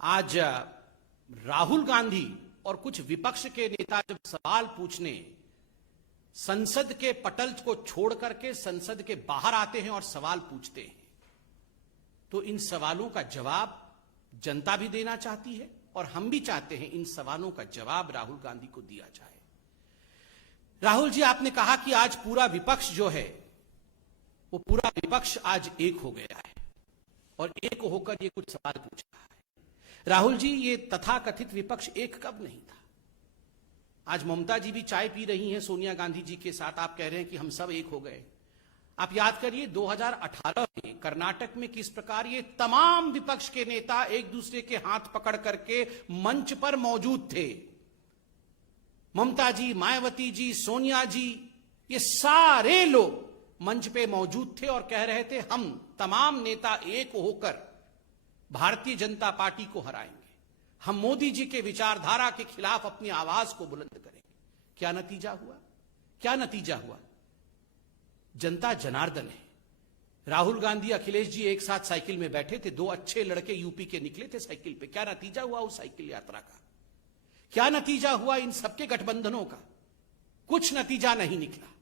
आज राहुल गांधी और कुछ विपक्ष के नेता जब सवाल पूछने संसद के पटल को छोड़ करके संसद के बाहर आते हैं और सवाल पूछते हैं, तो इन सवालों का जवाब जनता भी देना चाहती है और हम भी चाहते हैं इन सवालों का जवाब राहुल गांधी को दिया जाए। राहुल जी, आपने कहा कि आज पूरा विपक्ष जो है वो पूरा विपक्ष आज एक हो गया है और एक होकर ये कुछ सवाल पूछ रहा है। राहुल जी, ये तथाकथित विपक्ष एक कब नहीं था? आज ममता जी भी चाय पी रही हैं सोनिया गांधी जी के साथ, आप कह रहे हैं कि हम सब एक हो गए। आप याद करिए 2018 में कर्नाटक में किस प्रकार ये तमाम विपक्ष के नेता एक दूसरे के हाथ पकड़ करके मंच पर मौजूद थे। ममता जी, मायावती जी, सोनिया जी, ये सारे लोग मंच पे मौजूद थे और कह रहे थे हम तमाम नेता एक होकर भारतीय जनता पार्टी को हराएंगे, हम मोदी जी के विचारधारा के खिलाफ अपनी आवाज को बुलंद करेंगे। क्या नतीजा हुआ? क्या नतीजा हुआ? जनता जनार्दन है। राहुल गांधी, अखिलेश जी एक साथ साइकिल में बैठे थे, दो अच्छे लड़के यूपी के निकले थे साइकिल पे। क्या नतीजा हुआ उस साइकिल यात्रा का? क्या नतीजा हुआ इन सबके गठबंधनों का? कुछ नतीजा नहीं निकला।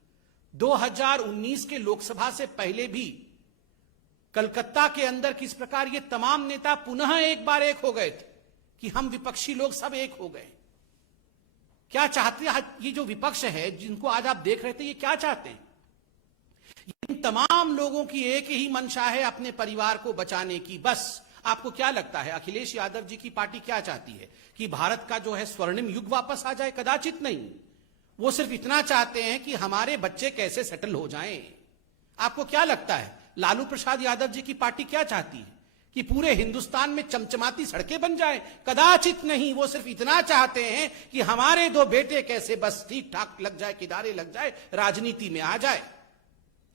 2019 के लोकसभा से पहले भी कलकत्ता के अंदर किस प्रकार ये तमाम नेता पुनः एक बार एक हो गए थे कि हम विपक्षी लोग सब एक हो गए। क्या चाहते हैं ये जो विपक्ष है जिनको आज आप देख रहे थे, ये क्या चाहते हैं? इन तमाम लोगों की एक ही मंशा है अपने परिवार को बचाने की। बस आपको क्या लगता है अखिलेश यादव जी की पार्टी क्या चाहती है कि भारत का जो है स्वर्णिम युग वापस आ जाए? कदाचित नहीं। वो सिर्फ इतना चाहते हैं कि हमारे बच्चे कैसे सेटल हो जाएं। आपको क्या लगता है लालू प्रसाद यादव जी की पार्टी क्या चाहती है कि पूरे हिंदुस्तान में चमचमाती सड़कें बन जाएं? कदाचित नहीं। वो सिर्फ इतना चाहते हैं कि हमारे दो बेटे कैसे बस ठीक ठाक लग जाए, किनारे लग जाए, राजनीति में आ जाए।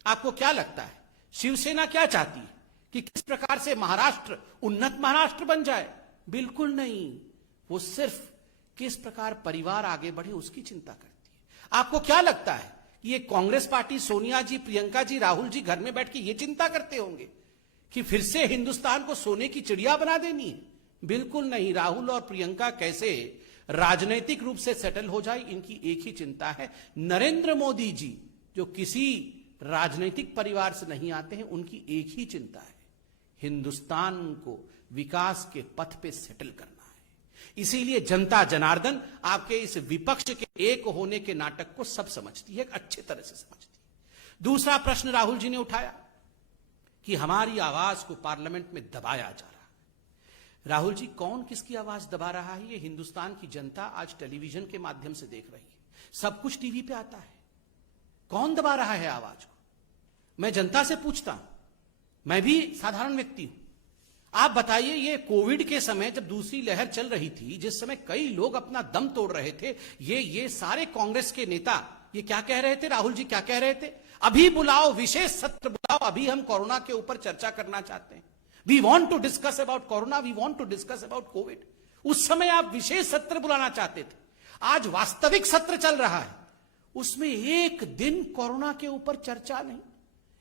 आपको क्या लगता है शिवसेना क्या चाहती है कि किस प्रकार से महाराष्ट्र उन्नत महाराष्ट्र बन जाए? बिल्कुल नहीं। वो सिर्फ किस प्रकार परिवार आगे बढ़े उसकी चिंता करती है। आपको क्या लगता है ये कांग्रेस पार्टी, सोनिया जी, प्रियंका जी, राहुल जी घर में बैठ के ये चिंता करते होंगे कि फिर से हिंदुस्तान को सोने की चिड़िया बना देनी है? बिल्कुल नहीं। राहुल और प्रियंका कैसे राजनीतिक रूप से सेटल हो जाए, इनकी एक ही चिंता है। नरेंद्र मोदी जी जो किसी राजनीतिक परिवार से नहीं आते हैं, उनकी एक ही चिंता है हिंदुस्तान को विकास के पथ पे सेटल करना है। इसीलिए जनता जनार्दन आपके इस विपक्ष के एक होने के नाटक को सब समझती है, अच्छी तरह से समझती है। दूसरा प्रश्न राहुल जी ने उठाया कि हमारी आवाज को पार्लियामेंट में दबाया जा रहा है। राहुल जी, कौन किसकी आवाज दबा रहा है? ये हिंदुस्तान की जनता आज टेलीविजन के माध्यम से देख रही है, सब कुछ टीवी पे आता है। कौन दबा रहा है आवाज को? मैं जनता से पूछता हूं, मैं भी साधारण व्यक्ति हूं। आप बताइए, ये कोविड के समय जब दूसरी लहर चल रही थी, जिस समय कई लोग अपना दम तोड़ रहे थे, ये सारे कांग्रेस के नेता ये क्या कह रहे थे? राहुल जी क्या कह रहे थे? अभी बुलाओ, विशेष सत्र बुलाओ, अभी हम कोरोना के ऊपर चर्चा करना चाहते हैं। We want to discuss about corona, we want to discuss about COVID. उस समय आप विशेष सत्र बुलाना चाहते थे। आज वास्तविक सत्र चल रहा है, उसमें एक दिन कोरोना के ऊपर चर्चा नहीं,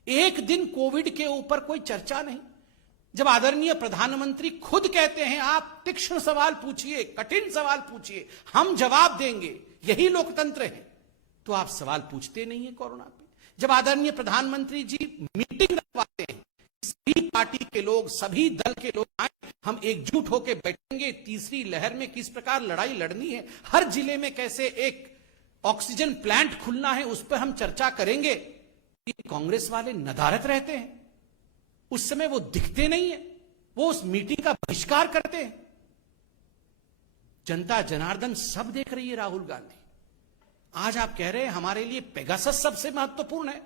एक दिन कोविड के ऊपर कोई चर्चा नहीं। जब आदरणीय प्रधानमंत्री खुद कहते हैं आप तीक्ष्ण सवाल पूछिए, कठिन सवाल पूछिए, हम जवाब देंगे, यही लोकतंत्र है, तो आप सवाल पूछते नहीं है कोरोना पे। जब आदरणीय प्रधानमंत्री जी मीटिंग रखवाते हैं, सभी पार्टी के लोग, सभी दल के लोग आए, हम एकजुट होकर बैठेंगे, तीसरी लहर में किस प्रकार लड़ाई लड़नी है, हर जिले में कैसे एक ऑक्सीजन प्लांट खुलना है, उस पर हम चर्चा करेंगे। कांग्रेस वाले नदारत रहते हैं, उस समय वो दिखते नहीं है, वो उस मीटिंग का बहिष्कार करते हैं। जनता जनार्दन सब देख रही है राहुल गांधी। आज आप कह रहे हैं हमारे लिए पेगासस सबसे महत्वपूर्ण है।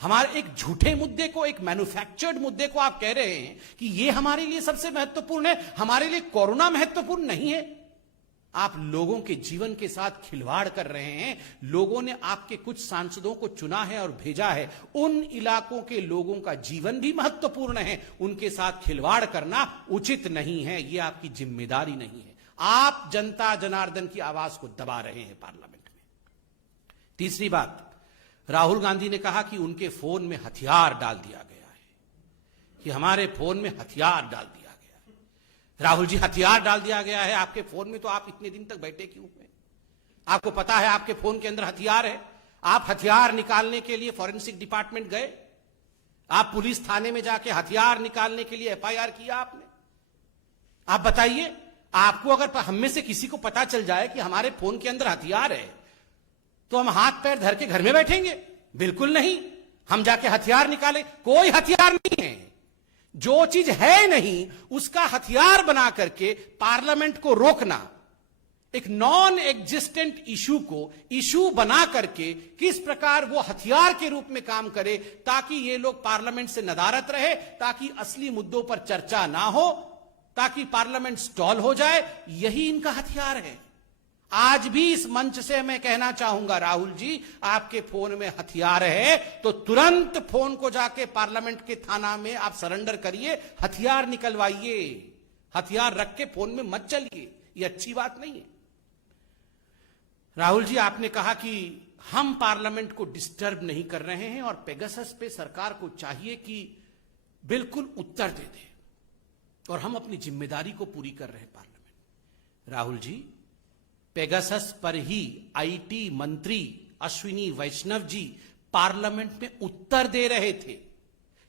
हमारे एक झूठे मुद्दे को, एक मैन्युफैक्चर्ड मुद्दे को आप कह रहे हैं कि ये हमारे लिए सबसे महत्वपूर्ण है, हमारे लिए कोरोना महत्वपूर्ण नहीं है। आप लोगों के जीवन के साथ खिलवाड़ कर रहे हैं। लोगों ने आपके कुछ सांसदों को चुना है और भेजा है, उन इलाकों के लोगों का जीवन भी महत्वपूर्ण है, उनके साथ खिलवाड़ करना उचित नहीं है, यह आपकी जिम्मेदारी नहीं है। आप जनता जनार्दन की आवाज को दबा रहे हैं पार्लियामेंट में। तीसरी बात, राहुल गांधी ने कहा कि उनके फोन में हथियार डाल दिया गया है, कि हमारे फोन में हथियार डाल दिया गया है। राहुल जी, हथियार डाल दिया गया है आपके फोन में, तो आप इतने दिन तक बैठे क्यों हुए? आपको पता है आपके फोन के अंदर हथियार है। आप हथियार निकालने के लिए फॉरेंसिक डिपार्टमेंट गए? आप पुलिस थाने में जाके हथियार निकालने के लिए एफआईआर किया आपने? आप बताइए, आपको अगर हम में से किसी को पता चल जाए कि हमारे फोन के अंदर हथियार है, तो हम हाथ पैर धर के घर में बैठेंगे? बिल्कुल नहीं। हम जाके हथियार निकालें? कोई हथियार नहीं है। जो चीज है नहीं उसका हथियार बना करके पार्लियामेंट को रोकना, एक नॉन एग्जिस्टेंट इशू को इशू बना करके किस प्रकार वो हथियार के रूप में काम करे, ताकि ये लोग पार्लियामेंट से नदारत रहे, ताकि असली मुद्दों पर चर्चा ना हो, ताकि पार्लियामेंट स्टॉल हो जाए, यही इनका हथियार है। आज भी इस मंच से मैं कहना चाहूंगा, राहुल जी, आपके फोन में हथियार है तो तुरंत फोन को जाके पार्लियामेंट के थाना में आप सरेंडर करिए, हथियार निकलवाइए। हथियार रख के फोन में मत चलिए, ये अच्छी बात नहीं है। राहुल जी, आपने कहा कि हम पार्लियामेंट को डिस्टर्ब नहीं कर रहे हैं और पेगासस पे सरकार को चाहिए कि बिल्कुल उत्तर दे दे, और हम अपनी जिम्मेदारी को पूरी कर रहे हैं पार्लियामेंट। राहुल जी, पेगासस पर ही आईटी मंत्री अश्विनी वैष्णव जी पार्लियामेंट में उत्तर दे रहे थे,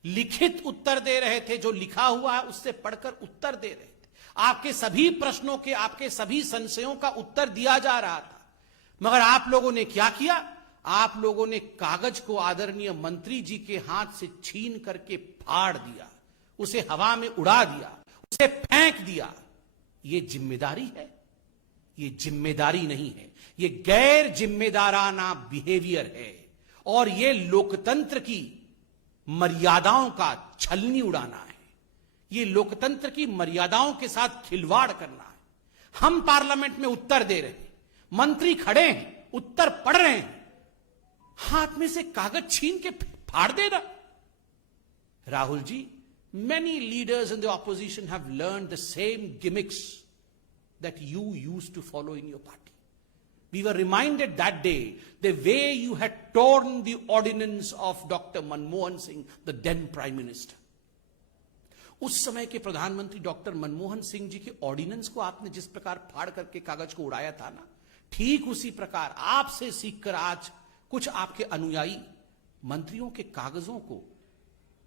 लिखित उत्तर दे रहे थे। जो लिखा हुआ है उससे पढ़कर उत्तर दे रहे थे। आपके सभी प्रश्नों के, आपके सभी संशयों का उत्तर दिया जा रहा था। मगर आप लोगों ने क्या किया? आप लोगों ने कागज को आदरणीय मंत्री जी के हाथ से छीन करके फाड़ दिया, उसे हवा में उड़ा दिया, उसे फेंक दिया। यह जिम्मेदारी है? ये जिम्मेदारी नहीं है, ये गैर जिम्मेदाराना बिहेवियर है, और ये लोकतंत्र की मर्यादाओं का छलनी उड़ाना है। ये लोकतंत्र की मर्यादाओं के साथ खिलवाड़ करना है। हम पार्लियामेंट में उत्तर दे रहे हैं, मंत्री खड़े हैं, उत्तर पढ़ रहे हैं, हाथ में से कागज छीन के फाड़ देना। Rahul ji, many leaders in the opposition have learned the same gimmicks that you used to follow in your party. We were reminded that day the way you had torn the ordinance of Dr. Manmohan Singh, the then Prime Minister. उस समय के प्रधानमंत्री doctor Manmohan Singh ji के ordinance को आपने जिस प्रकार फाड़ करके कागज को उड़ाया था ना, ठीक उसी प्रकार आपसे सीखकर आज कुछ आपके अनुयायी मंत्रियों के कागजों को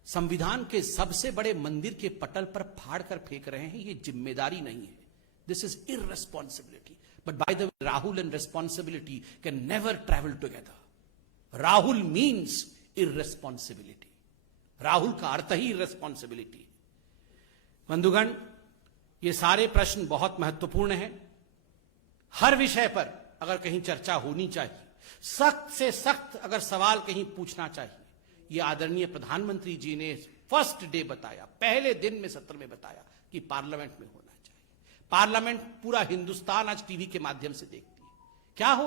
संविधान के सबसे बड़े मंदिर के पटल पर फाड़ कर फेंक रहे हैं। ये जिम्मेदारी नहीं है। This is irresponsibility. But by the way, Rahul and responsibility can never travel together. Rahul means irresponsibility. Rahul का अर्थ ही irresponsibility। बंधुगण, ये सारे प्रश्न बहुत महत्वपूर्ण हैं। हर विषय पर अगर कहीं चर्चा होनी चाहिए, सख्त से सख्त अगर सवाल कहीं पूछना चाहिए, ये आदरणीय प्रधानमंत्री जी ने फर्स्ट डे बताया, पहले दिन में सत्र में बताया कि पार्लियामेंट में होना चाहिए। पार्लियामेंट पूरा हिंदुस्तान आज टीवी के माध्यम से देखती है क्या हो